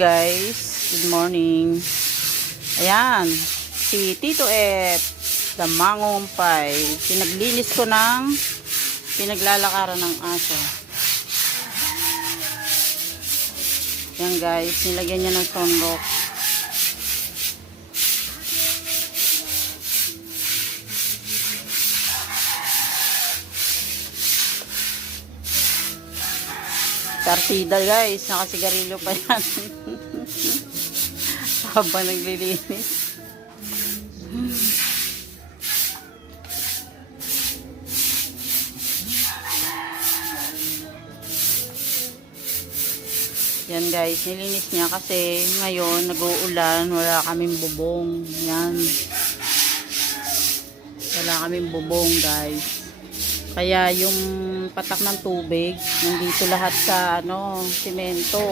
Guys, good morning. Ayan, si Tito F, the mangumpay. Pinaglinis ko ng pinaglalakaran ng aso. Ayan guys, nilagyan niya ng sunrock. Partida guys, nakasigarilyo pa yan. Habang naglilinis. Yan guys, nilinis niya kasi ngayon nag-uulan, wala kaming bubong. Yan. Wala kaming bubong guys. Kaya yung patak ng tubig, nandito lahat sa semento.